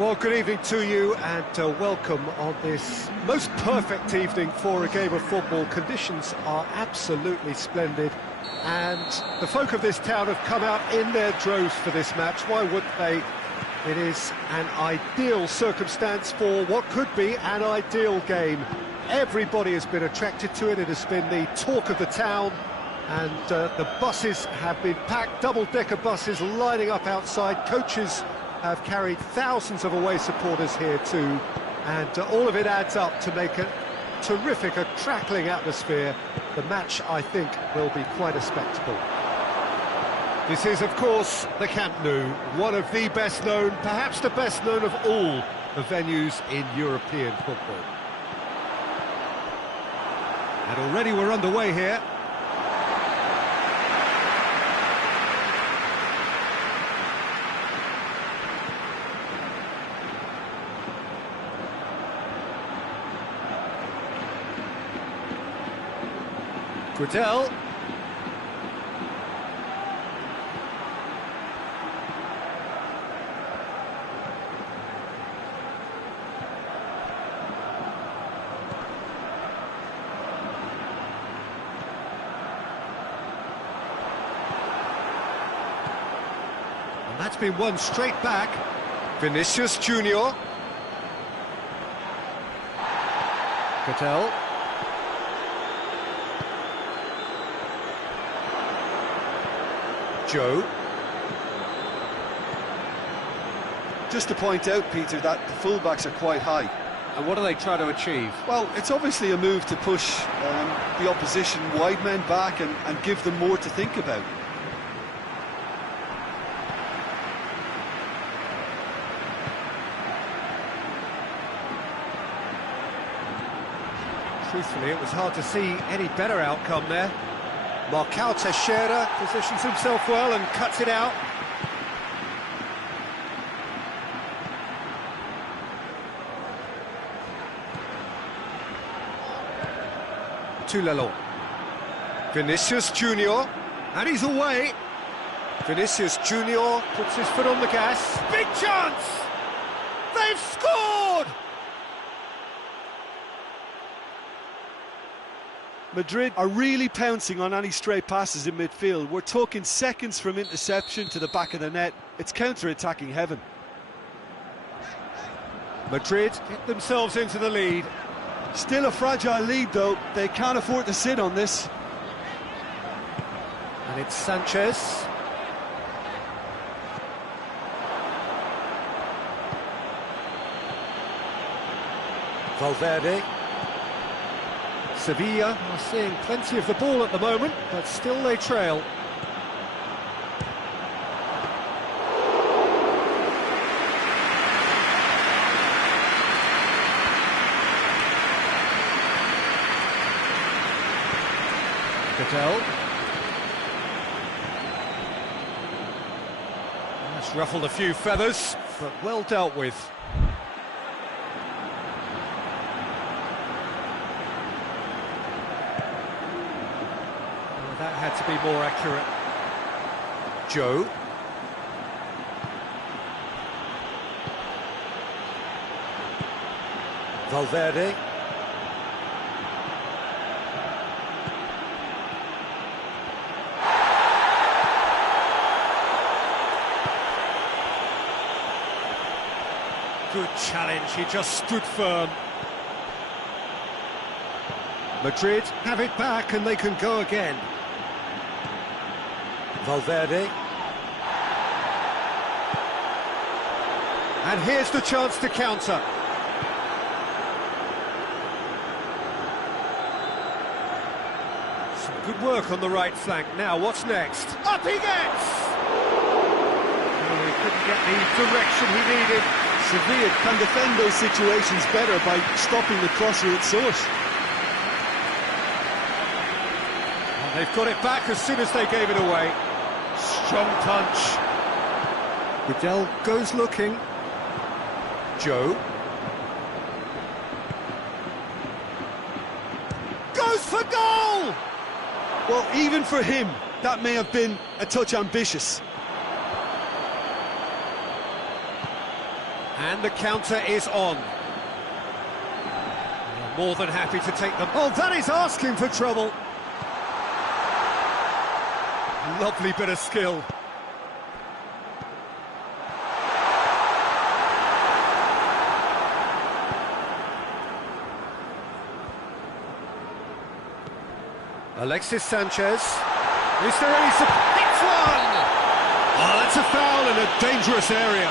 Well, good evening to you and welcome on this most perfect evening for a game of football. Conditions are absolutely splendid and the folk of this town have come out in their droves for this match. Why wouldn't they? It is an ideal circumstance for what could be an ideal game. Everybody has been attracted to it. It has been the talk of the town, and the buses have been packed, double-decker buses lining up outside. Coaches have carried thousands of away supporters here too, and all of it adds up to make a terrific, a crackling atmosphere. The match, I think, will be quite a spectacle. This is, of course, the Camp Nou, one of the best known, perhaps the best known of all the venues in European football. And already we're underway here. Gradel. And that's been won straight back. Vinicius Junior. Gradel. Gioi. Just to point out, Peter, that the fullbacks are quite high. And what are they trying to achieve? Well, it's obviously a move to push the opposition wide men back and give them more to think about. Truthfully, it was hard to see any better outcome there. Marcao Teixeira positions himself well and cuts it out. Toulon. Vinicius Junior, and he's away. Vinicius Junior puts his foot on the gas. Big chance! They've scored! Madrid are really pouncing on any stray passes in midfield. We're talking seconds from interception to the back of the net. It's counter-attacking heaven. Madrid get themselves into the lead. Still a fragile lead, though. They can't afford to sit on this. And it's Sanchez. Valverde. Sevilla are seeing plenty of the ball at the moment, but still they trail. Gradel. That's ruffled a few feathers, but well dealt with. That had to be more accurate. Gioi. Valverde. Good challenge, he just stood firm. Madrid have it back and they can go again. Valverde. And here's the chance to counter. Some good work on the right flank. Now, what's next? Up he gets! Oh, he couldn't get the direction he needed. Sevilla can defend those situations better by stopping the crosser at source. And they've got it back as soon as they gave it away. Strong punch. Gradel goes looking. Gioi. Goes for goal! Well, even for him, that may have been a touch ambitious. And the counter is on. More than happy to take them. Oh, that is asking for trouble. Lovely bit of skill. Alexis Sanchez. Is there any support? It's one! Oh, that's a foul in a dangerous area.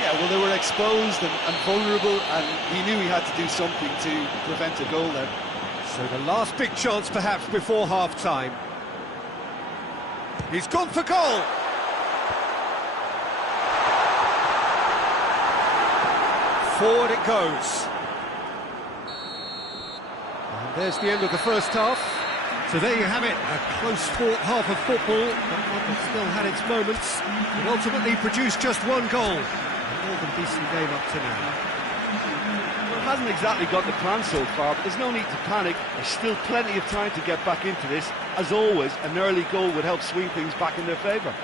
Yeah, well, they were exposed and vulnerable, and he knew he had to do something to prevent a goal there. So the last big chance, perhaps, before half-time. He's gone for goal! Forward it goes. And there's the end of the first half. So there you have it, a close-fought half of football, but one that still had its moments. It ultimately produced just one goal. A more than decent game up to now. Well, it hasn't exactly got the plan so far, but there's no need to panic. There's still plenty of time to get back into this. As always, an early goal would help swing things back in their favour.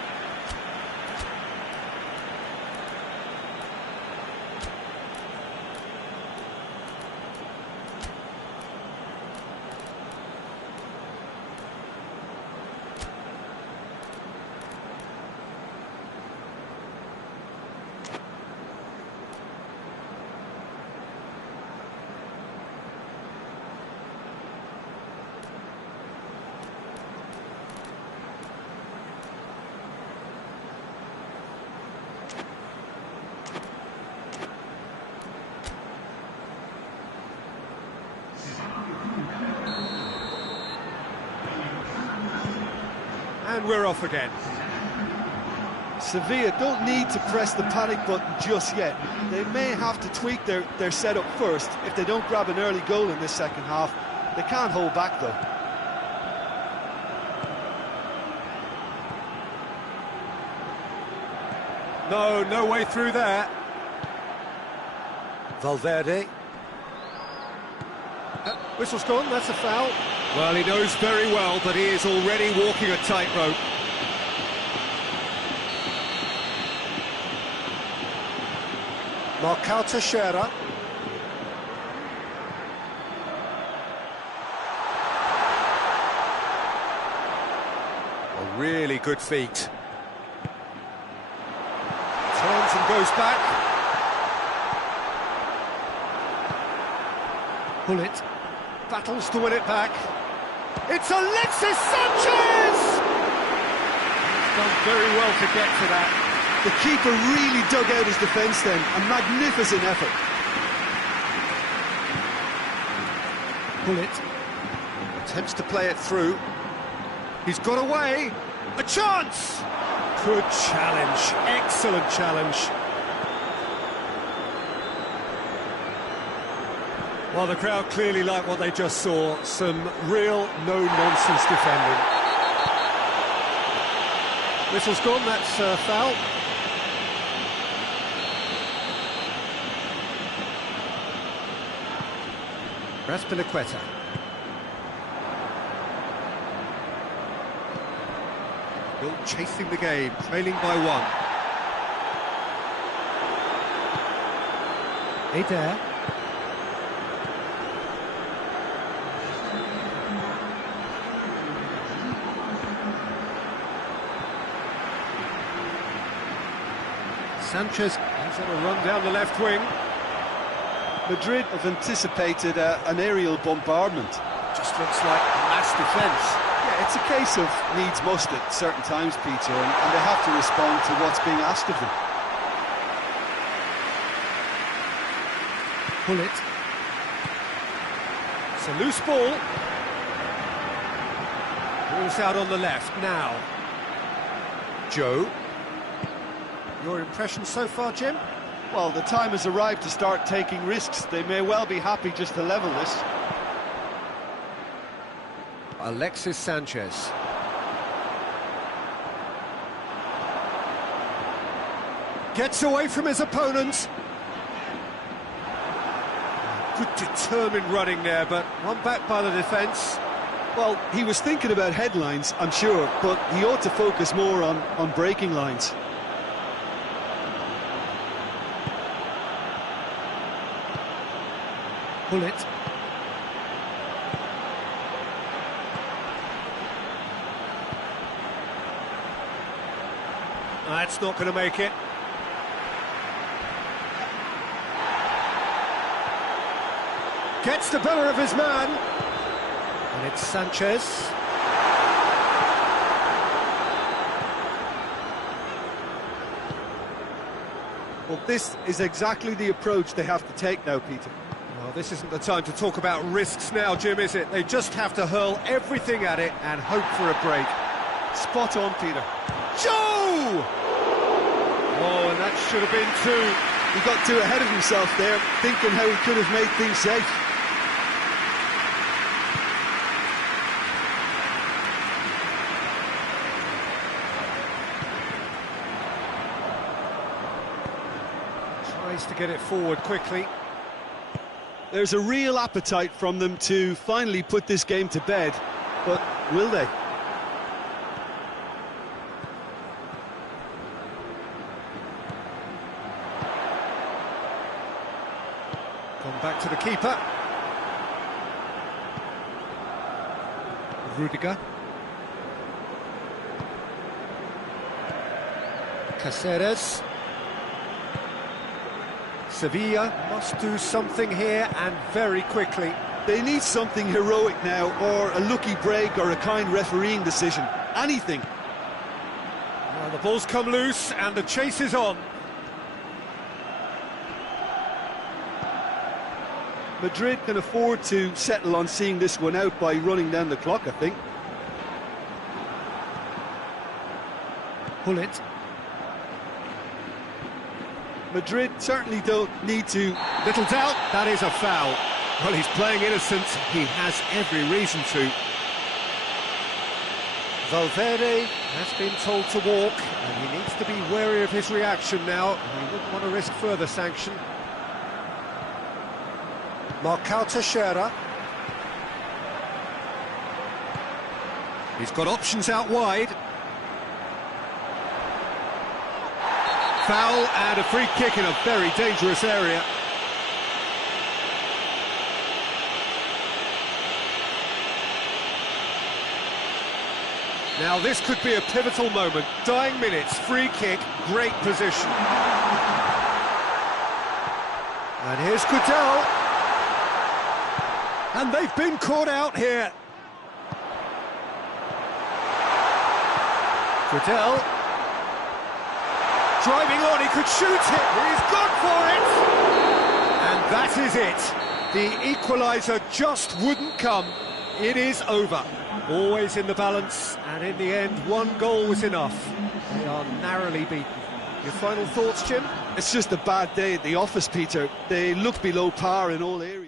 And we're off again. Sevilla don't need to press the panic button just yet. They may have to tweak their setup first if they don't grab an early goal in this second half. They can't hold back though. No way through there. Valverde. Whistle's gone, that's a foul. Well, he knows very well that he is already walking a tightrope. Marcao Teixeira. A really good feat. Turns and goes back. Bullet. Battles to win it back. It's Alexis Sanchez! He's done very well to get to that. The keeper really dug out his defence then. A magnificent effort. Bullet. Attempts to play it through. He's got away. A chance! Good challenge. Excellent challenge. Well, the crowd clearly like what they just saw. Some real no-nonsense defending. Whistle's gone, that's a foul. Raspilicueta. Still chasing the game, trailing by one. Adair. Sanchez, he's on a run down the left wing. Madrid have anticipated an aerial bombardment. Just looks like mass defence. Yeah, it's a case of needs must at certain times, Peter, and they have to respond to what's being asked of them. Bullet. It's a loose ball. Ball's out on the left now. Joe. Your impression so far, Jim? Well, the time has arrived to start taking risks. They may well be happy just to level this. Alexis Sanchez. Gets away from his opponent. Good determined running there, but one back by the defence. Well, he was thinking about headlines, I'm sure, but he ought to focus more on breaking lines. Pull it. That's not going to make it. Gets the better of his man. And it's Sanchez. Well, this is exactly the approach they have to take now, Peter. Well, this isn't the time to talk about risks now, Jim, is it? They just have to hurl everything at it and hope for a break. Spot on, Peter. Gioi! Oh, and that should have been two. He got too ahead of himself there, thinking how he could have made things safe. Tries to get it forward quickly. There's a real appetite from them to finally put this game to bed, but will they? Gone back to the keeper. Rudiger. Caceres. Sevilla must do something here, and very quickly. They need something heroic now, or a lucky break, or a kind refereeing decision. Anything. Well, the ball's come loose, and the chase is on. Madrid can afford to settle on seeing this one out by running down the clock, I think. Pull it. Madrid certainly don't need to... Little doubt, that is a foul. Well, he's playing innocent, he has every reason to. Valverde has been told to walk, and he needs to be wary of his reaction now. He wouldn't want to risk further sanction. Marcao Teixeira. He's got options out wide. Foul and a free kick in a very dangerous area. Now this could be a pivotal moment. Dying minutes, free kick, great position. And here's Q.Tan. And they've been caught out here. Q.Tan. Driving on, he could shoot it, he's gone for it! And that is it. The equaliser just wouldn't come. It is over. Always in the balance, and in the end, one goal was enough. They are narrowly beaten. Your final thoughts, Jim? It's just a bad day at the office, Peter. They look below par in all areas.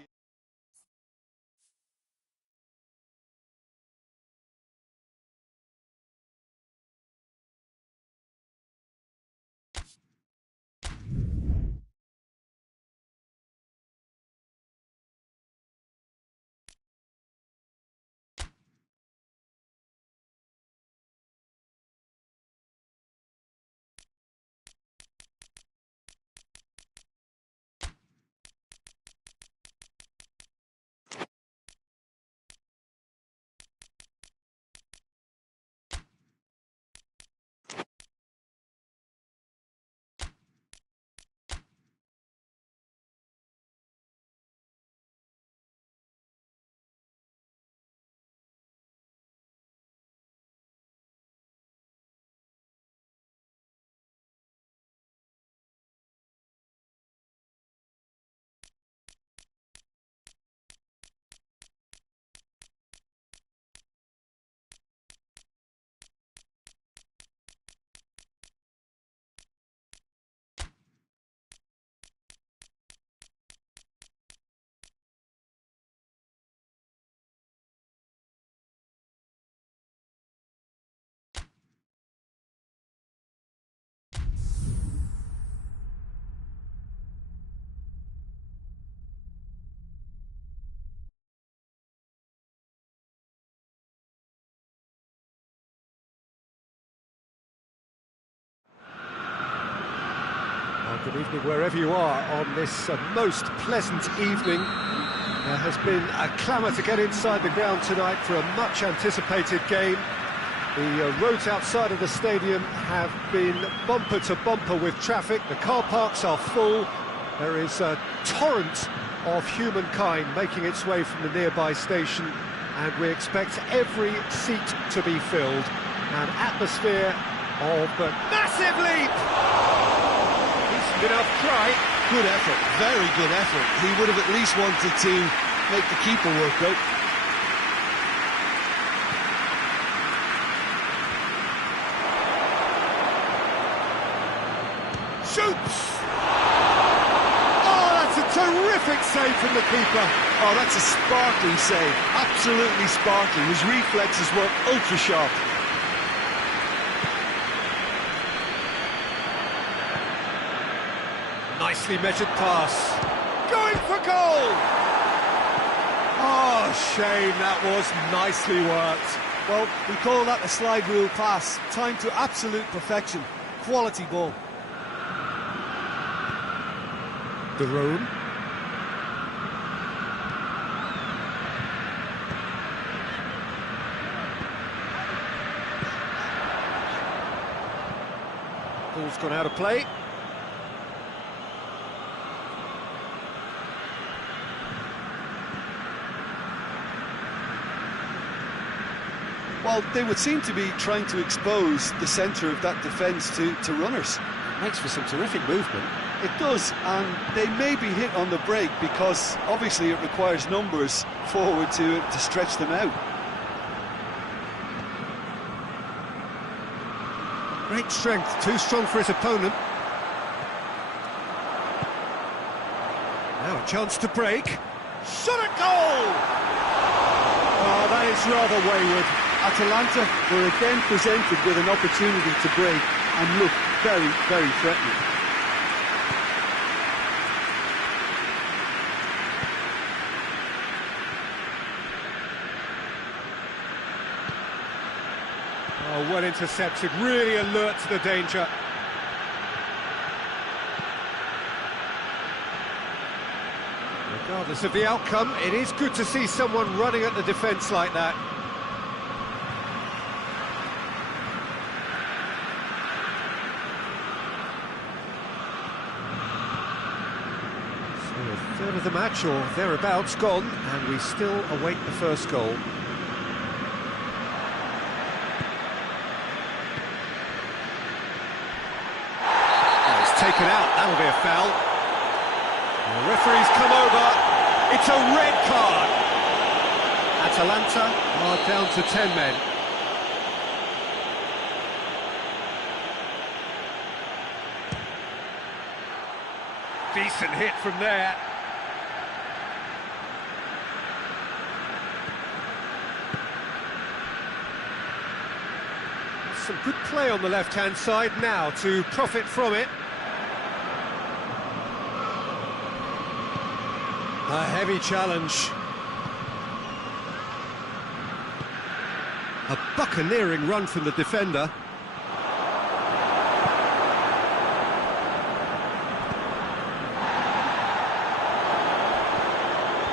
Good evening wherever you are on this most pleasant evening. There has been a clamour to get inside the ground tonight for a much-anticipated game. The roads outside of the stadium have been bumper to bumper with traffic. The car parks are full. There is a torrent of humankind making its way from the nearby station, and we expect every seat to be filled. An atmosphere of a massive leap! Decent enough try. Good effort, very good effort. He would have at least wanted to make the keeper work out. Shoots! Oh, that's a terrific save from the keeper. Oh, that's a sparkling save, absolutely sparkling. His reflexes were ultra sharp. Nicely measured pass. Going for goal! Oh, shame, that was nicely worked. Well, we call that a slide rule pass. Time to absolute perfection. Quality ball. Doan. Ball's gone out of play. Well, they would seem to be trying to expose the centre of that defence to runners. Makes for some terrific movement. It does, and they may be hit on the break because obviously it requires numbers forward to stretch them out. Great strength, too strong for his opponent. Now a chance to break. Shot at goal! Oh, that is rather wayward. Atalanta were again presented with an opportunity to break and look very, very threatening. Oh, well intercepted, really alert to the danger. Regardless of the outcome, it is good to see someone running at the defence like that. So a third of the match, or thereabouts, gone, and we still await the first goal. Taken out, that'll be a foul. The referee's come over, it's a red card. Atalanta are down to 10 men. Decent hit from there. Some good play on the left-hand side now to profit from it. A heavy challenge. A buccaneering run from the defender.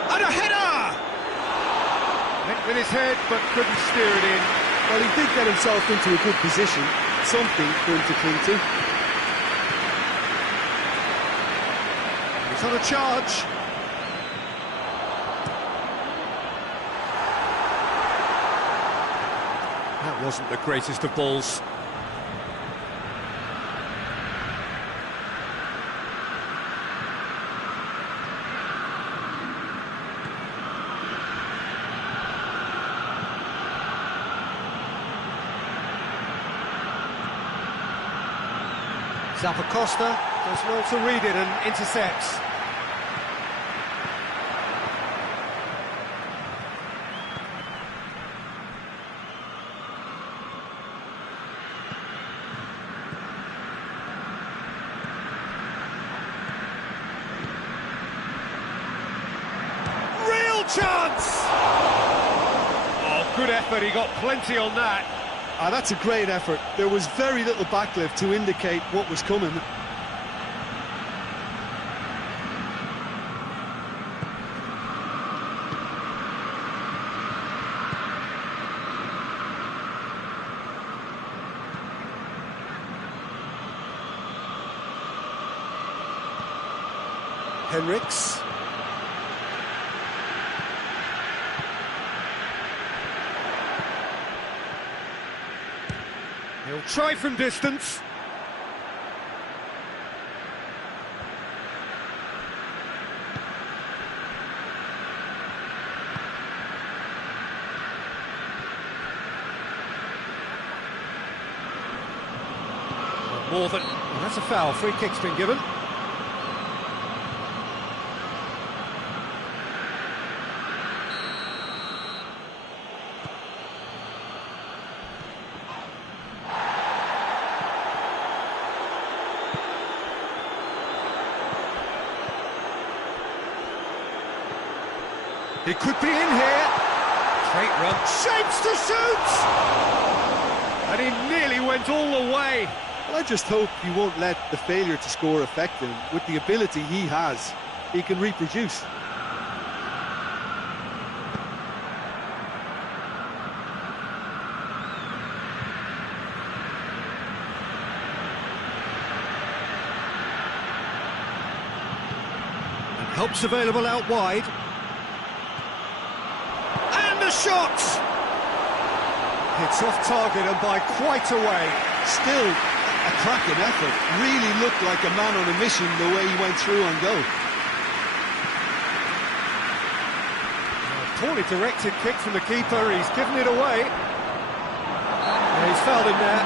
And a header! Went with his head, but couldn't steer it in. Well, he did get himself into a good position. Something for him to cling to. He's on a charge. That wasn't the greatest of balls. Zappacosta does well to read it and intercepts. Chance! Oh, good effort, he got plenty on that. That's a great effort. There was very little backlift to indicate what was coming. Henriks. He'll try from distance. More than... well, that's a foul. Free kick's been given. He could be in here. Straight run. Shapes to shoot! And he nearly went all the way. Well, I just hope you won't let the failure to score affect him. With the ability he has, he can reproduce. And help's available out wide. And the shot! It's off target and by quite a way. Still a cracking effort. Really looked like a man on a mission the way he went through on goal. Poorly directed kick from the keeper. He's given it away. Yeah, he's fouled him there.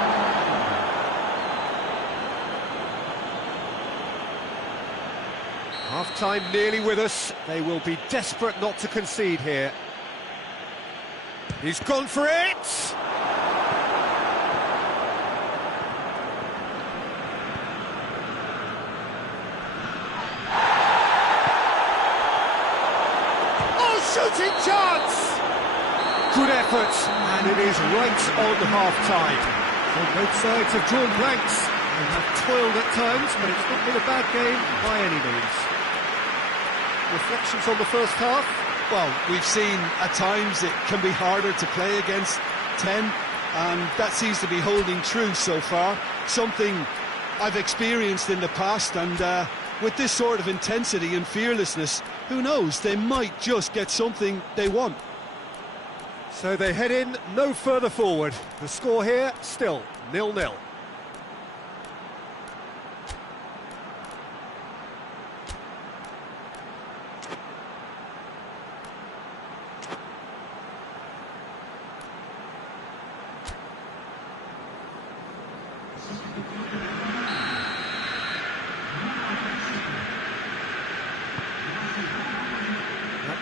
Half-time nearly with us. They will be desperate not to concede here. He's gone for it! Shooting chance! Good effort, and it is right on half-time. So both sides have drawn blanks and have toiled at times, but it's not been a bad game by any means. Reflections on the first half? Well, we've seen at times it can be harder to play against 10, and that seems to be holding true so far. Something I've experienced in the past, and with this sort of intensity and fearlessness, who knows, they might just get something they want. So they head in no further forward. The score here, still 0-0.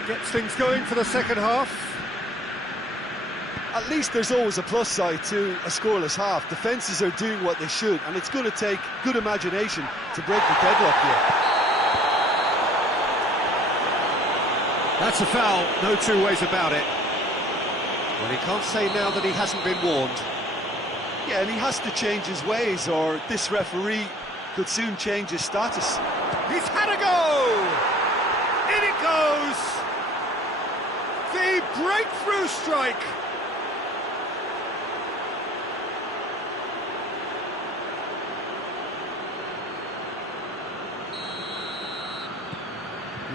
Gets things going for the second half. At least there's always a plus side to a scoreless half. Defences are doing what they should, and it's going to take good imagination to break the deadlock here. That's a foul, no two ways about it. Well, he can't say now that he hasn't been warned. Yeah, and he has to change his ways, or this referee could soon change his status. He's had a go! In it goes! The breakthrough strike!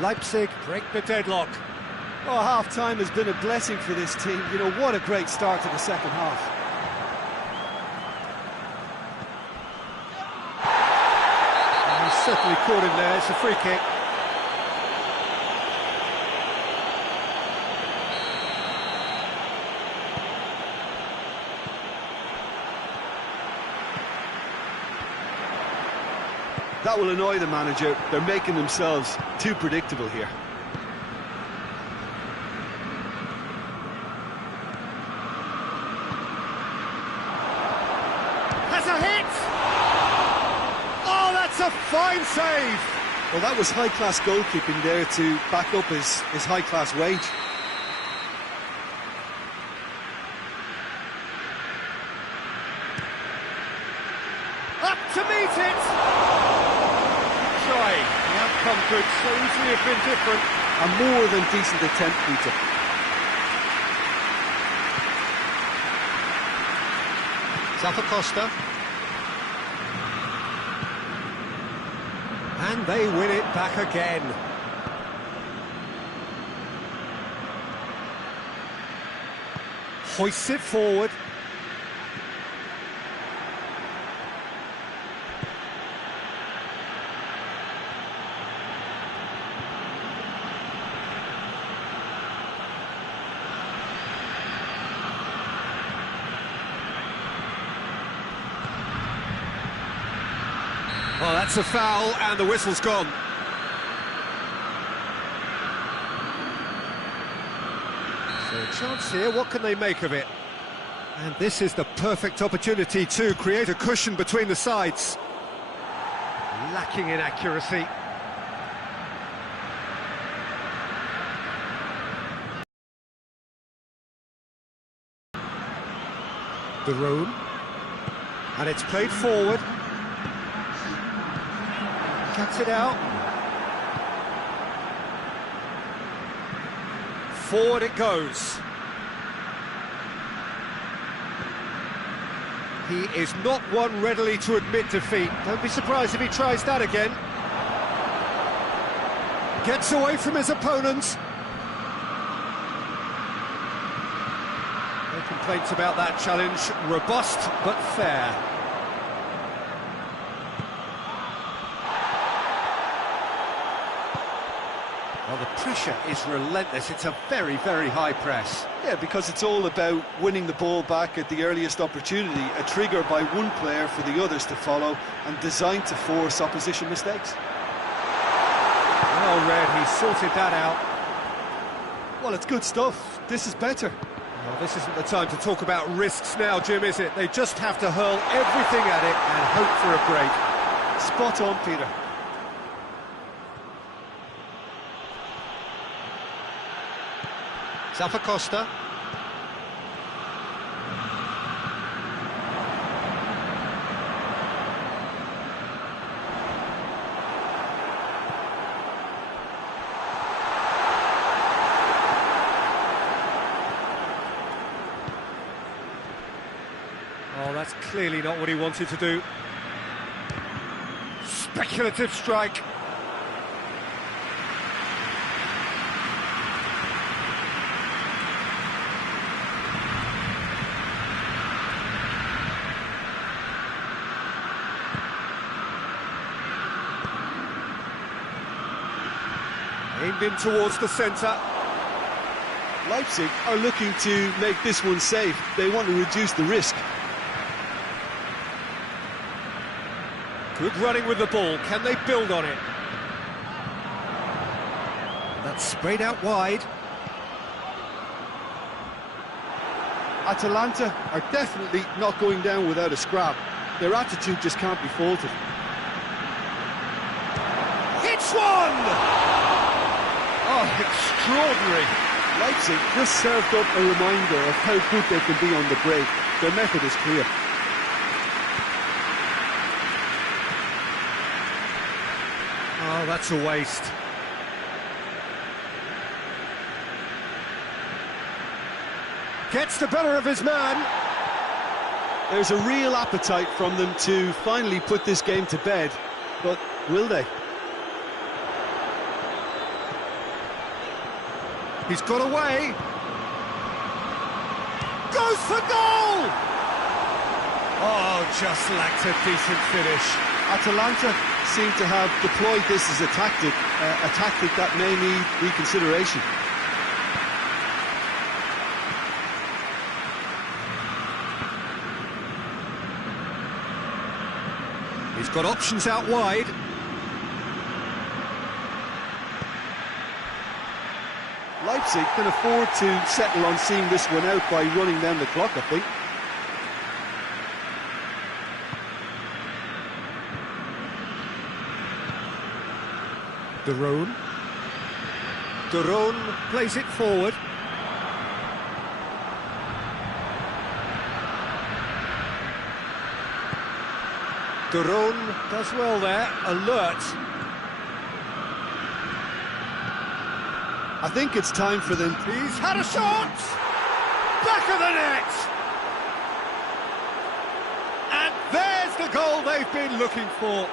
Leipzig break the deadlock. Oh, half-time has been a blessing for this team. You know, what a great start to the second half. And he's certainly caught him there. It's a free kick. That will annoy the manager. They're making themselves too predictable here. Has a hit! Oh, that's a fine save! Well, that was high-class goalkeeping there to back up his high-class wage. Up to meet it! Gioi, the outcome could so easily have been different. A more than decent attempt, Peter. Zappacosta. And they win it back again. Hoists it forward. Well, that's a foul, and the whistle's gone. So a chance here, what can they make of it? And this is the perfect opportunity to create a cushion between the sides. Lacking in accuracy. Doan. And it's played forward. Cuts it out. Forward it goes. He is not one readily to admit defeat. Don't be surprised if he tries that again. Gets away from his opponents. No complaints about that challenge. Robust but fair. Well, the pressure is relentless. It's a very, very high press. Yeah, because it's all about winning the ball back at the earliest opportunity, a trigger by one player for the others to follow, and designed to force opposition mistakes. Well read, he sorted that out. Well, it's good stuff. This is better. Well, this isn't the time to talk about risks now, Jim, is it? They just have to hurl everything at it and hope for a break. Spot on, Peter. Costa. Oh, that's clearly not what he wanted to do. Speculative strike. Aimed in towards the centre. Leipzig are looking to make this one safe. They want to reduce the risk. Good running with the ball. Can they build on it? That's sprayed out wide. Atalanta are definitely not going down without a scrap. Their attitude just can't be faulted. Hits one! Oh, extraordinary. Leipzig just served up a reminder of how good they can be on the break. Their method is clear. Oh, that's a waste. Gets the better of his man. There's a real appetite from them to finally put this game to bed, but will they? He's got away. Goes for goal! Oh, just lacked a decent finish. Atalanta seem to have deployed this as a tactic that may need reconsideration. He's got options out wide. Leipzig can afford to settle on seeing this one out by running down the clock, I think. Doan. Doan plays it forward. Doan does well there, alert. I think it's time for them. He's had a shot! Back of the net! And there's the goal they've been looking for.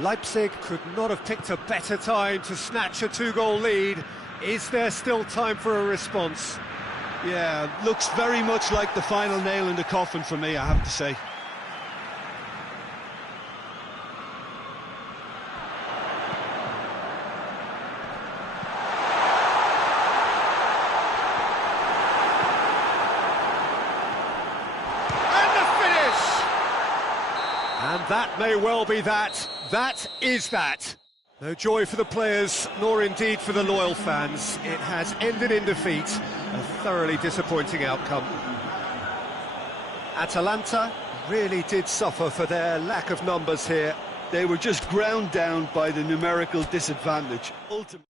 Leipzig could not have picked a better time to snatch a two-goal lead. Is there still time for a response? Yeah, looks very much like the final nail in the coffin for me, I have to say. And that may well be that. That is that. No joy for the players, nor indeed for the loyal fans. It has ended in defeat. A thoroughly disappointing outcome. Atalanta really did suffer for their lack of numbers here. They were just ground down by the numerical disadvantage. Ultimately.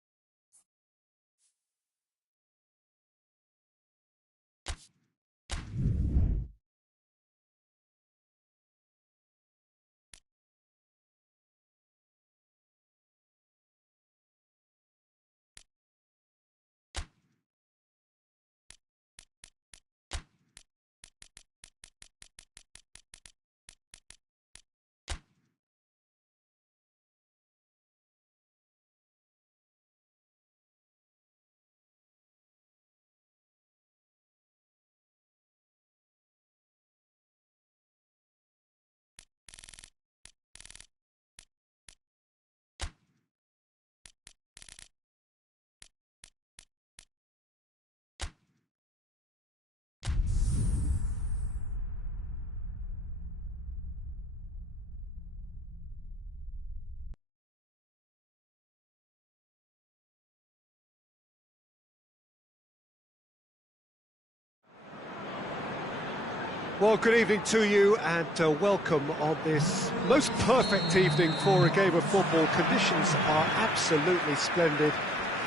Well, good evening to you and welcome on this most perfect evening for a game of football. Conditions are absolutely splendid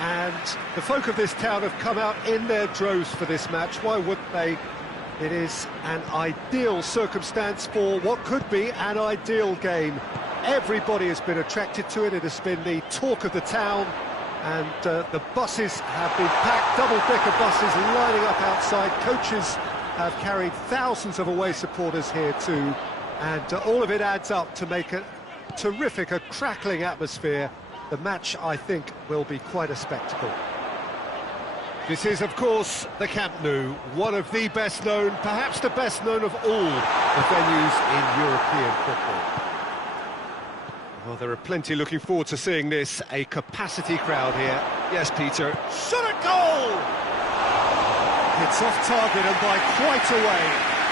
and the folk of this town have come out in their droves for this match. Why wouldn't they? It is an ideal circumstance for what could be an ideal game. Everybody has been attracted to it. It has been the talk of the town and the buses have been packed, double-decker buses lining up outside. Coaches have carried thousands of away supporters here too, and all of it adds up to make a terrific, a crackling atmosphere. The match, I think, will be quite a spectacle. This is, of course, the Camp Nou, one of the best known, perhaps the best known of all the venues in European football. Well, there are plenty looking forward to seeing this, a capacity crowd here. Yes, Peter. Shot at goal! It's off target and by quite a way.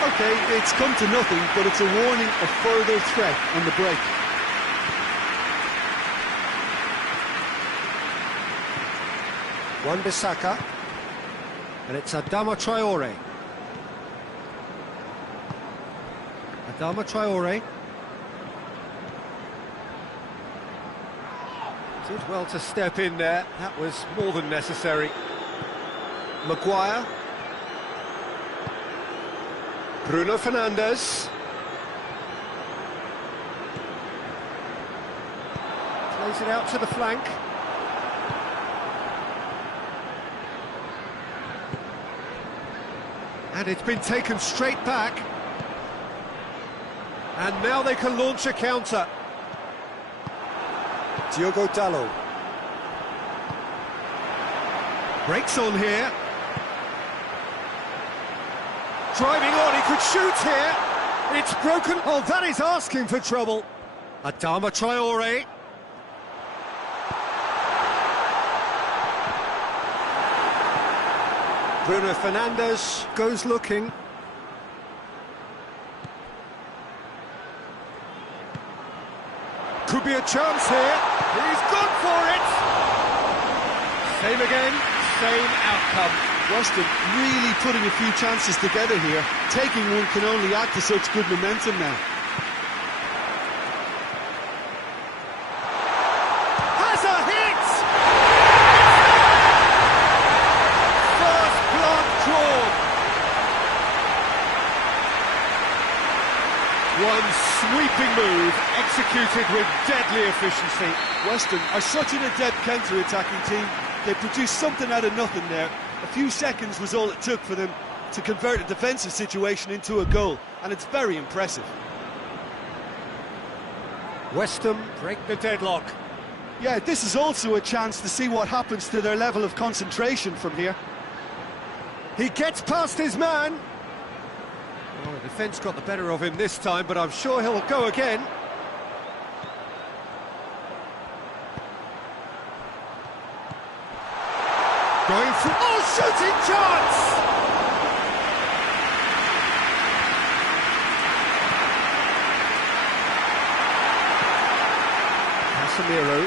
OK, it's come to nothing, but it's a warning of further threat on the break. Wan-Bissaka, and it's Adama Traore. Adama Traore. Did well to step in there, that was more than necessary. Maguire. Bruno Fernandes. Plays it out to the flank. And it's been taken straight back. And now they can launch a counter. Diogo Dalot. Breaks on here. Driving on, he could shoot here. It's broken. Oh, that is asking for trouble. Adama Traore. Bruno Fernandes goes looking. Could be a chance here. He's gone for it. Same again, same outcome. Weston really putting a few chances together here. Taking one can only add to such good momentum now. Has a hit! First blood drawn. One sweeping move, executed with deadly efficiency. Weston are such an adept counter-attacking team. They produced something out of nothing there. A few seconds was all it took for them to convert a defensive situation into a goal, and it's very impressive. West Ham break the deadlock. Yeah, this is also a chance to see what happens to their level of concentration from here. He gets past his man. Well, the defence got the better of him this time, but I'm sure he'll go again. Going through... Oh, shooting chance! Casemiro.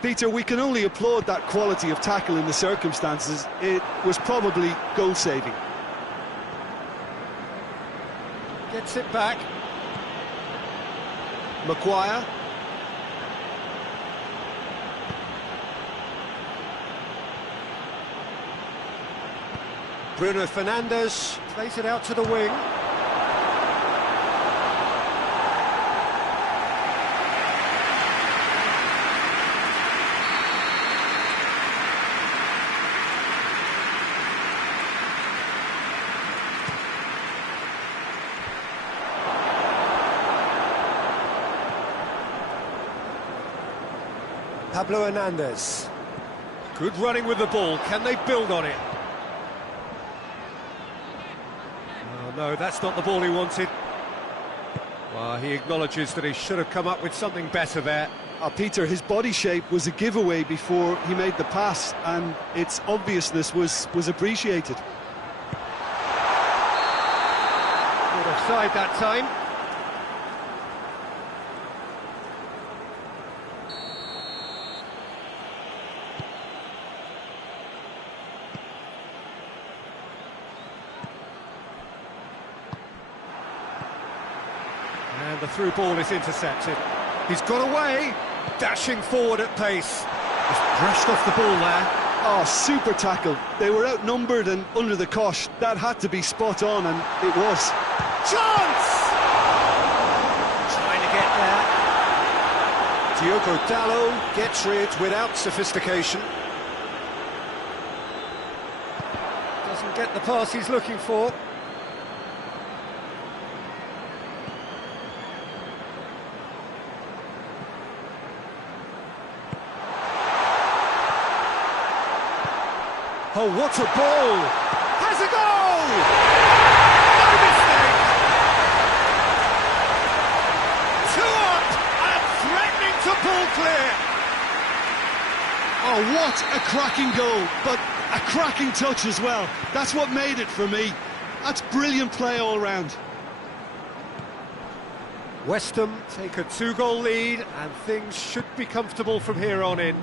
Peter, we can only applaud that quality of tackle in the circumstances. It was probably goal-saving. Gets it back. Maguire. Bruno Fernandes plays it out to the wing. Pablo Hernandez. Good running with the ball. Can they build on it? Oh, no, that's not the ball he wanted. Well, he acknowledges that he should have come up with something better there. Peter, his body shape was a giveaway before he made the pass, and its obviousness was appreciated. Good offside that time. And the through ball is intercepted. He's got away, dashing forward at pace. Just brushed off the ball there. Oh, super tackle. They were outnumbered and under the cosh. That had to be spot on, and it was. Chance! Trying to get there. Diogo Dalot gets rid without sophistication. Doesn't get the pass he's looking for. Oh, what a ball! Has a goal! No mistake! 2 up and threatening to pull clear. Oh, what a cracking goal, but a cracking touch as well. That's what made it for me. That's brilliant play all round. West Ham take a 2-goal lead and things should be comfortable from here on in.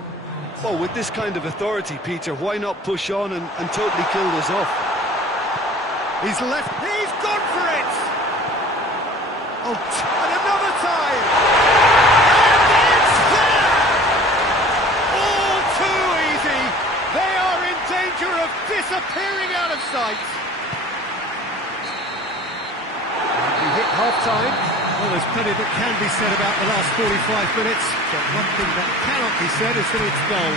Well, with this kind of authority, Peter, why not push on and totally kill this off? He's left, he's gone for it! Oh, and another time! And it's there! All too easy! They are in danger of disappearing out of sight! We hit half-time. Well, there's plenty that can be said about the last 45 minutes, but one thing that cannot be said is that it's dull.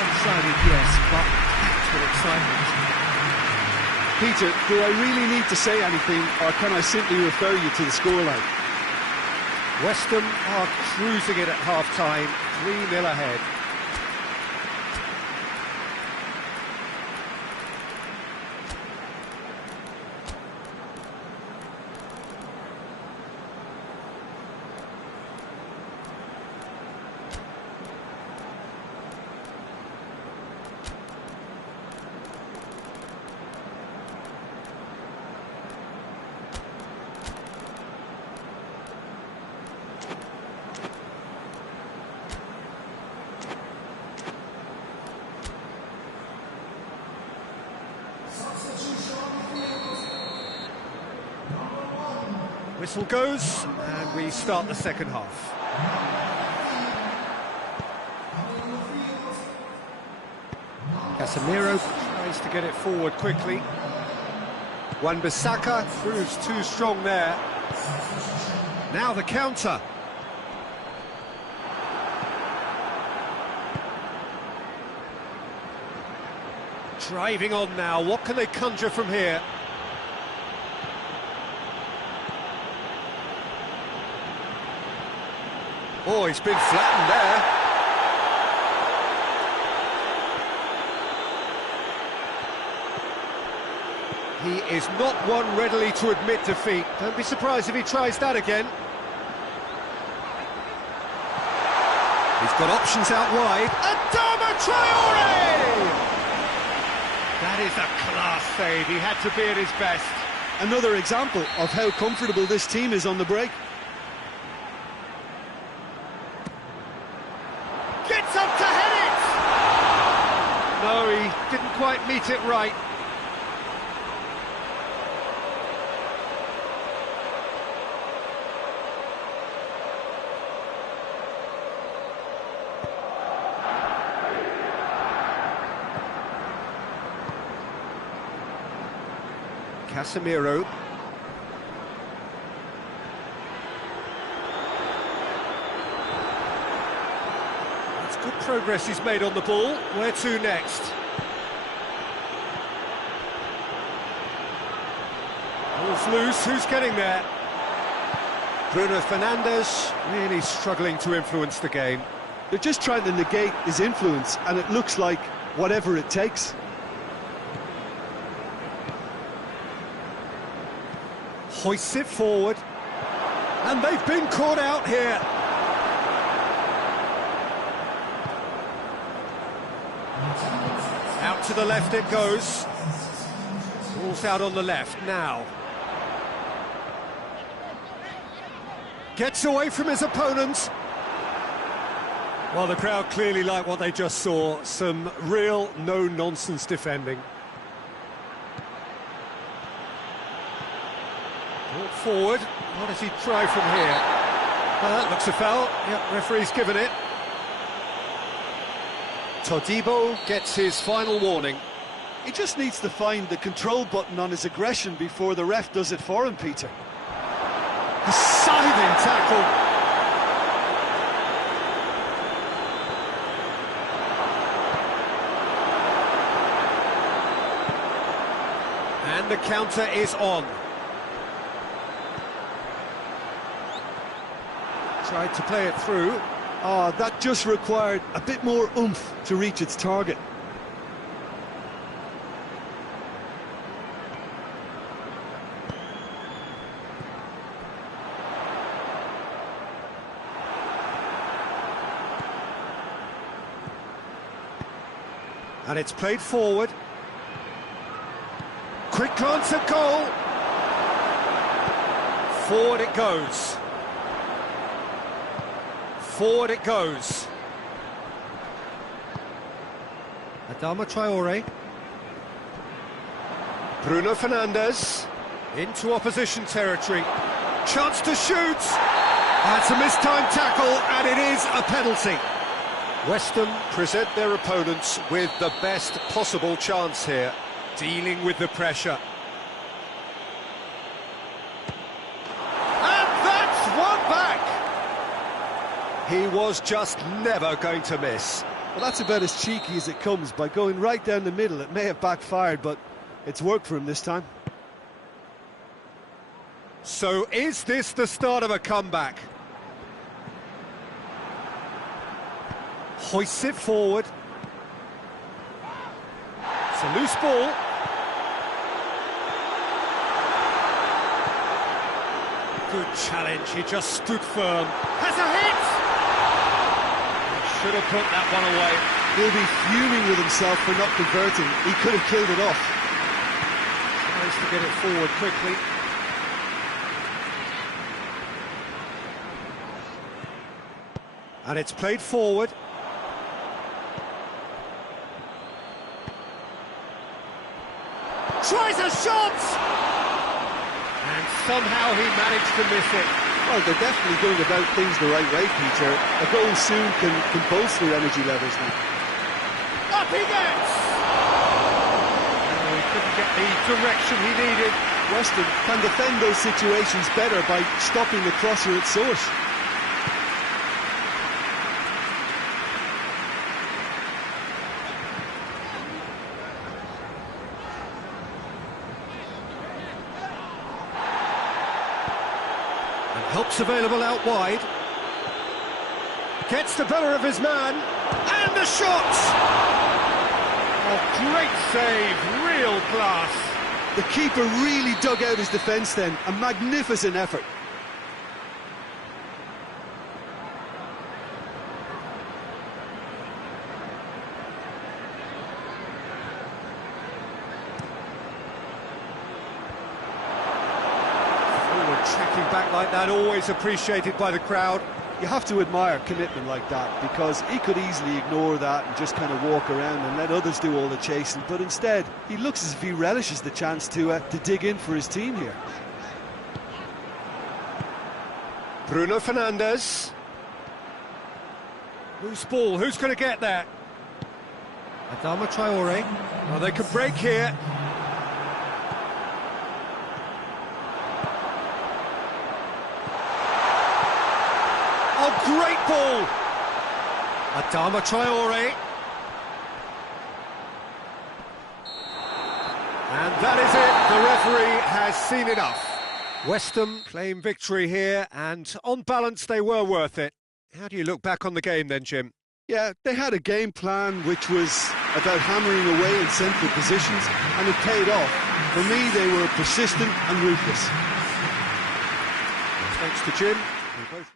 One-sided, yes, but packed with excitement. Peter, do I really need to say anything, or can I simply refer you to the scoreline? West Ham are cruising it at half-time, 3-0 ahead. Whistle goes, and we start the second half. Casemiro tries to get it forward quickly. Wan-Bissaka proves too strong there. Now the counter. Driving on now, what can they conjure from here? Oh, he's been flattened there. He is not one readily to admit defeat. Don't be surprised if he tries that again. He's got options out wide. Adama Traore! That is a class save. He had to be at his best. Another example of how comfortable this team is on the break. Gets up to head it! No, he didn't quite meet it right. Casemiro. That's good progress he's made on the ball. Where to next? Ball's loose, who's getting there? Bruno Fernandes really struggling to influence the game. They're just trying to negate his influence, and it looks like whatever it takes. Hoists it forward, and they've been caught out here. Out to the left it goes. Ball's out on the left now. Gets away from his opponents. Well, the crowd clearly like what they just saw. Some real no-nonsense defending. Brought forward. What does he try from here? Looks a foul. Yep, referee's given it. Todibo gets his final warning. He just needs to find the control button on his aggression before the ref does it for him, Peter. A scything tackle. And the counter is on. Tried to play it through. That just required a bit more oomph to reach its target. And it's played forward. Quick glance at goal. Forward it goes. Forward it goes. Adama Traore. Bruno Fernandes. Into opposition territory. Chance to shoot. That's a mistimed tackle, and it is a penalty. West Ham present their opponents with the best possible chance here, dealing with the pressure. And that's one back! He was just never going to miss. Well, that's about as cheeky as it comes. By going right down the middle, it may have backfired, but it's worked for him this time. So is this the start of a comeback? Hoists it forward. It's a loose ball. Good challenge, he just stood firm. Has a hit! He should have put that one away. He'll be fuming with himself for not converting. He could have killed it off. Tries to get it forward quickly. And it's played forward. Tries a shot! And somehow he managed to miss it. Well, they're definitely going about things the right way, Peter. A goal soon can bolster energy levels now. Up he gets! Oh, he couldn't get the direction he needed. West Ham can defend those situations better by stopping the crosser at source. Help's available out wide. Gets the better of his man, and the shot! Oh, great save, real class. The keeper really dug out his defence then, a magnificent effort. Forward tracking back like that, always appreciated by the crowd. You have to admire commitment like that, because he could easily ignore that and just kind of walk around and let others do all the chasing, but instead he looks as if he relishes the chance to dig in for his team here. Bruno Fernandes. Loose ball, who's going to get that? Adama Traore. Well, they could break here. Oh, great ball! Adama Traore. And that is it, the referee has seen enough. West Ham claim victory here, and on balance they were worth it. How do you look back on the game then, Jim? Yeah, they had a game plan which was about hammering away in central positions, and it paid off. For me, they were persistent and ruthless. Thanks to Jim. We both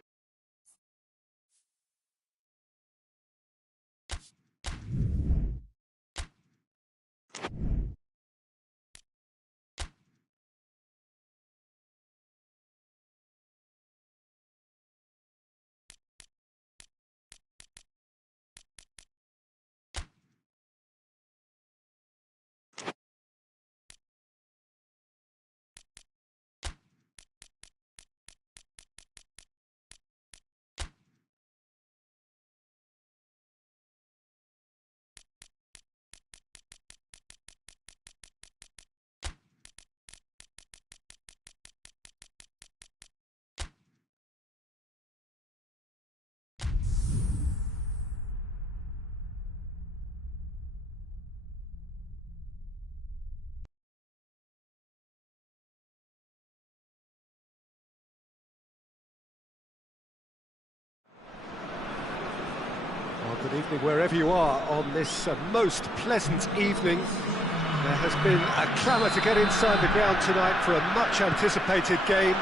good evening wherever you are on this most pleasant evening. There has been a clamour to get inside the ground tonight for a much anticipated game.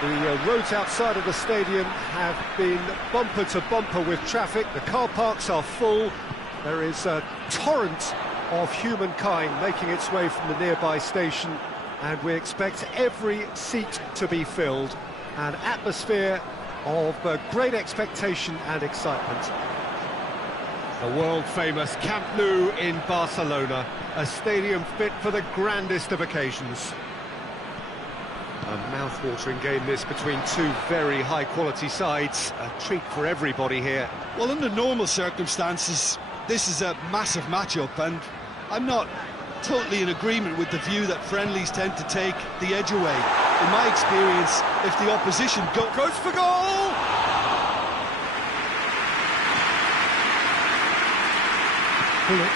The roads outside of the stadium have been bumper to bumper with traffic. The car parks are full. There is a torrent of humankind making its way from the nearby station, and we expect every seat to be filled. An atmosphere of great expectation and excitement. The world-famous Camp Nou in Barcelona, a stadium fit for the grandest of occasions. A mouth-watering game this between two very high-quality sides, a treat for everybody here. Well, under normal circumstances, this is a massive matchup, and I'm not totally in agreement with the view that friendlies tend to take the edge away. In my experience, if the opposition goes for goal! Bullet.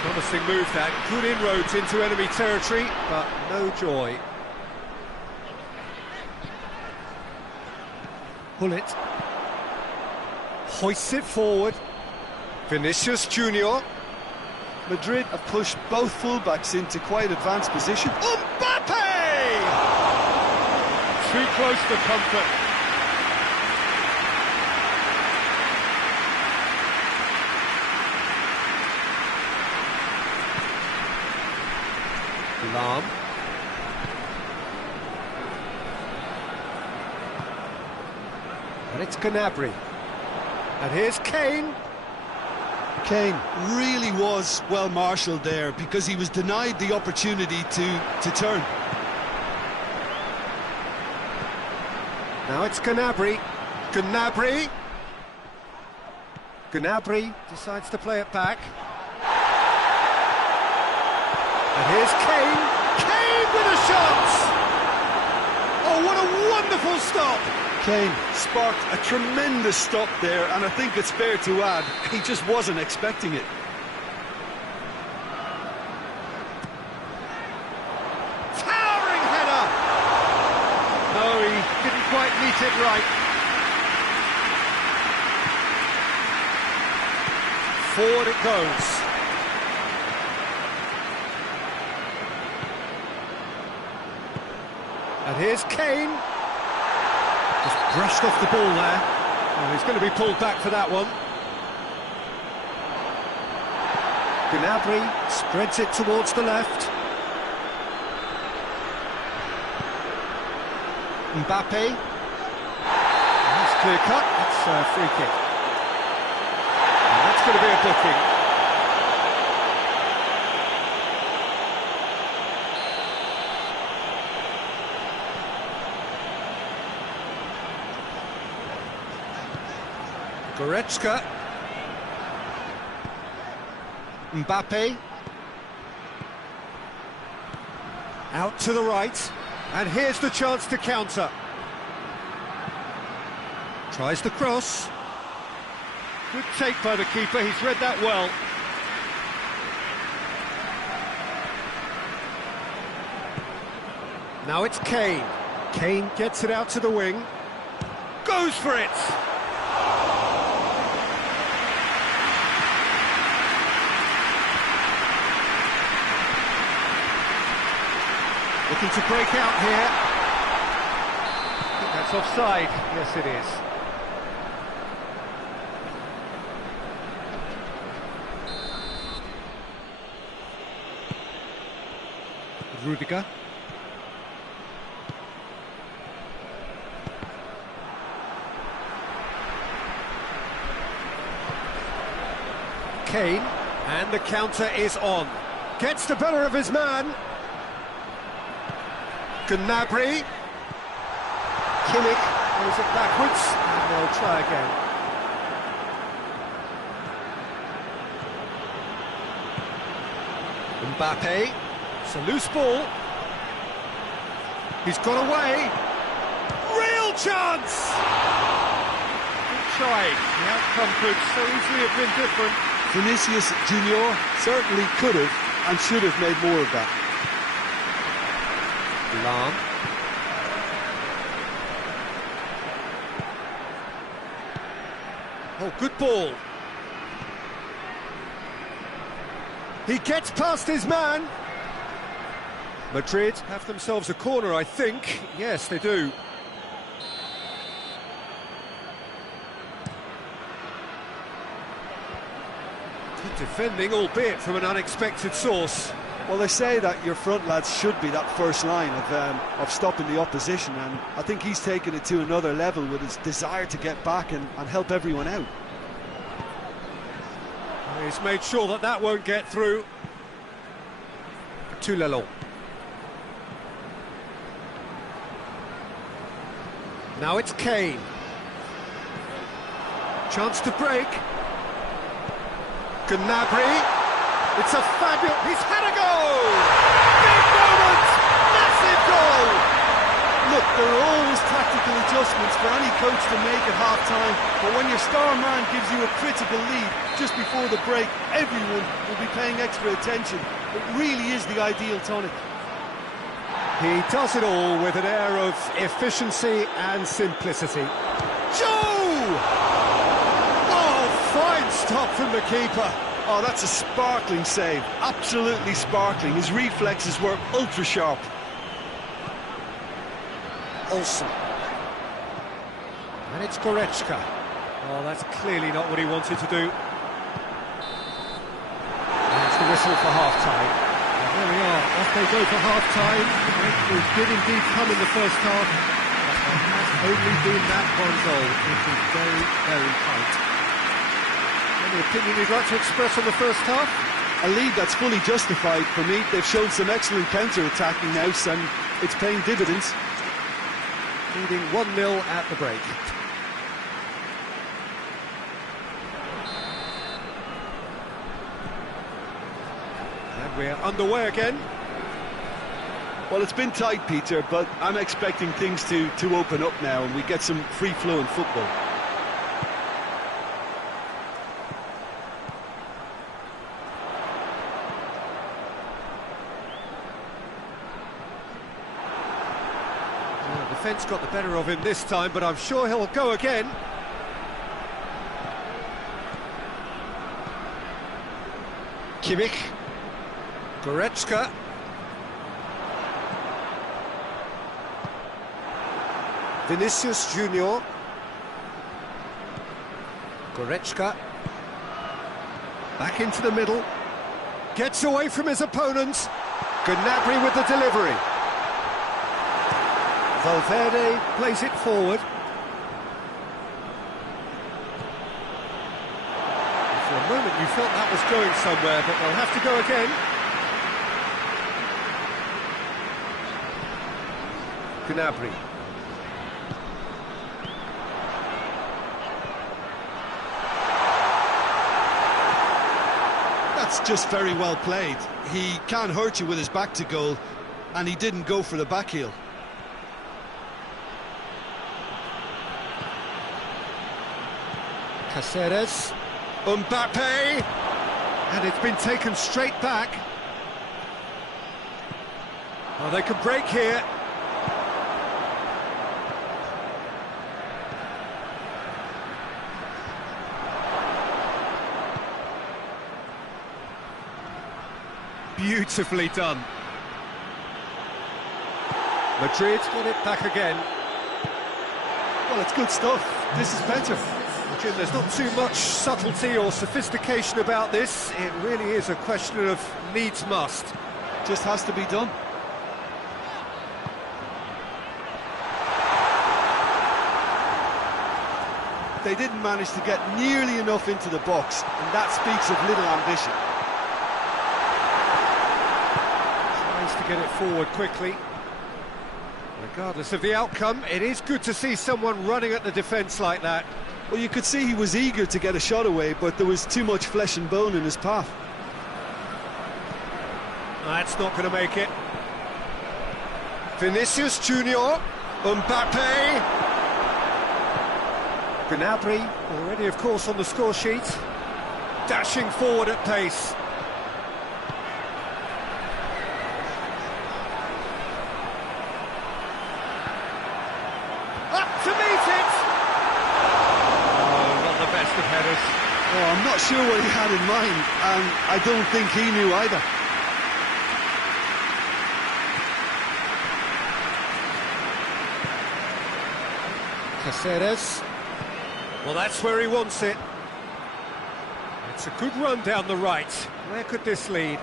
Promising move that, good inroads into enemy territory, but no joy. Bullet. Hoists it forward. Vinicius Junior. Madrid have pushed both fullbacks into quite advanced position. Mbappe! Too close for comfort. Lam. And it's Gnabry. And here's Kane. Kane really was well marshalled there, because he was denied the opportunity to turn. Now it's Gnabry. Gnabry. Gnabry decides to play it back. And here's Kane. Kane with a shot! Oh, what a wonderful stop! Kane sparked a tremendous stop there, and I think it's fair to add, he just wasn't expecting it. Towering header! beat it right. Forward it goes. And here's Kane. Just brushed off the ball there. Oh, he's going to be pulled back for that one. Gnabry spreads it towards the left. Mbappe. That's clear cut. That's a free kick. And that's going to be a booking. Goretzka. Mbappe. Out to the right. And here's the chance to counter. Tries the cross. Good take by the keeper, he's read that well. Now it's Kane. Kane gets it out to the wing. Goes for it! Looking to break out here. I think that's offside. Yes, it is. Rudiger. Kane, and the counter is on. Gets the better of his man. Gnabry. Kimmich goes it backwards, and they'll try again. Mbappe. It's a loose ball. He's got away. Real chance! Good try. The outcome could so easily have been different. Vinicius Junior certainly could have and should have made more of that. Lam. Oh, good ball. He gets past his man. Madrid have themselves a corner, I think. Yes, they do. Good defending, albeit from an unexpected source. Well, they say that your front lads should be that first line of stopping the opposition, and I think he's taken it to another level with his desire to get back and help everyone out. He's made sure that that won't get through. To Lelon. Now it's Kane. Chance to break. Gnabry. It's a fabulous... He's had a goal! Big moment! Massive goal! Look, there are always tactical adjustments for any coach to make at half-time, but when your star man gives you a critical lead just before the break, everyone will be paying extra attention. It really is the ideal tonic. He does it all with an air of efficiency and simplicity. Gioi! Oh, fine stop from the keeper. Oh, that's a sparkling save. Absolutely sparkling. His reflexes were ultra-sharp. Olsen. And it's Goretzka. Oh, that's clearly not what he wanted to do. And it's the whistle for half-time. And there we are, off they go for half-time. It did indeed come in the first half, but there has only been that one goal. It is very, very tight. Any opinion you'd like to express on the first half? A lead that's fully justified for me. They've shown some excellent counter-attacking now, and it's paying dividends. Leading 1-0 at the break. And we're underway again. Well, it's been tight, Peter, but I'm expecting things to open up now and we get some free-flowing football. Well, the defence got the better of him this time, but I'm sure he'll go again. Kimmich. Goretzka. Vinicius Junior. Goretzka. Back into the middle. Gets away from his opponents. Gnabry with the delivery. Valverde plays it forward. For a moment you felt that was going somewhere, but they'll have to go again. Gnabry. That's just very well played. He can't hurt you with his back to goal, and he didn't go for the back heel. Caceres. Mbappe. And it's been taken straight back. Oh, they can break here. Beautifully done. Madrid got it back again. Well, it's good stuff. This is better. Jim, there's not too much subtlety or sophistication about this. It really is a question of needs must. Just has to be done. They didn't manage to get nearly enough into the box, and that speaks of little ambition. Tries to get it forward quickly. Regardless of the outcome, it is good to see someone running at the defence like that. Well, you could see he was eager to get a shot away, but there was too much flesh and bone in his path. That's not going to make it. Vinicius Junior. Mbappe. Gnabry, already of course on the score sheet. Dashing forward at pace. Up to meet it! Oh, not the best of headers. Oh, I'm not sure what he had in mind, and I don't think he knew either. Caceres. Well, that's where he wants it. It's a good run down the right. Where could this lead?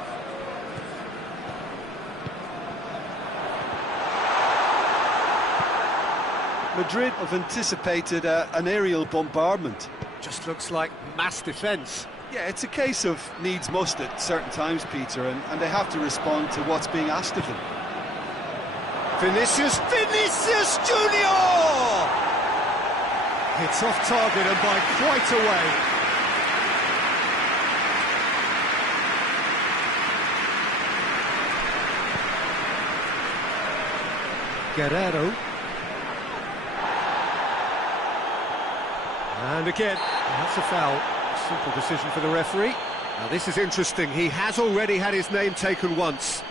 Madrid have anticipated an aerial bombardment. Just looks like mass defence. Yeah, it's a case of needs must at certain times, Peter, and they have to respond to what's being asked of them. Vinicius Junior! It's off target and by quite a way. Guerrero. And again, that's a foul. Simple decision for the referee. Now this is interesting. He has already had his name taken once.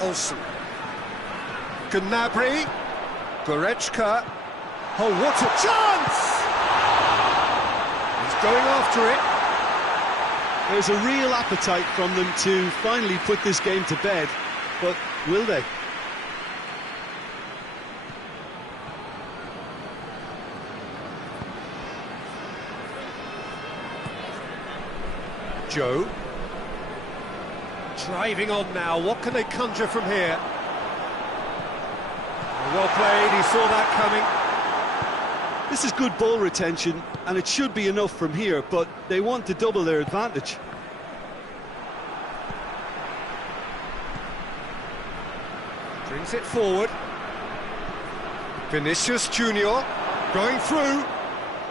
Olsen. Gnabry. Goretzka. Oh, what a chance! He's going after it. There's a real appetite from them to finally put this game to bed, but will they? Gioi. Driving on now, what can they conjure from here? Well played, he saw that coming. This is good ball retention, and it should be enough from here, but they want to double their advantage. Brings it forward. Vinicius Junior going through.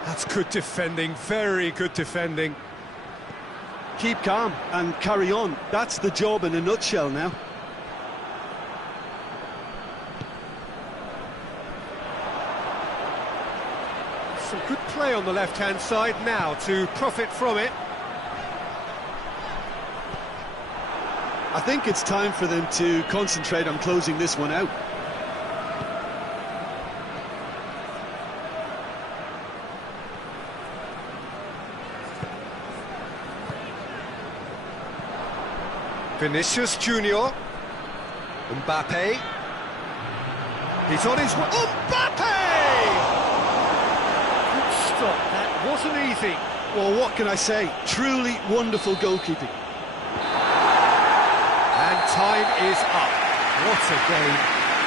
That's good defending, very good defending. Keep calm and carry on. That's the job in a nutshell now. Some good play on the left-hand side now to profit from it. I think it's time for them to concentrate on closing this one out. Vinicius Junior. Mbappe. He's on his way. Mbappe! Good stop. That wasn't easy. Well, what can I say? Truly wonderful goalkeeping. And time is up. What a game.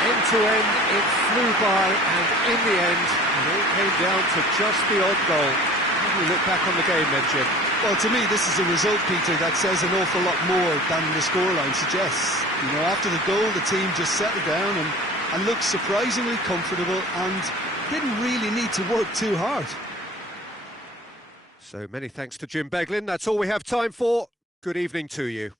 End to end, it flew by, and in the end, it all came down to just the odd goal. How do you look back on the game then, Jim? Well, to me, this is a result, Peter, that says an awful lot more than the scoreline suggests. You know, after the goal, the team just settled down and looked surprisingly comfortable and didn't really need to work too hard. So many thanks to Jim Beglin. That's all we have time for. Good evening to you.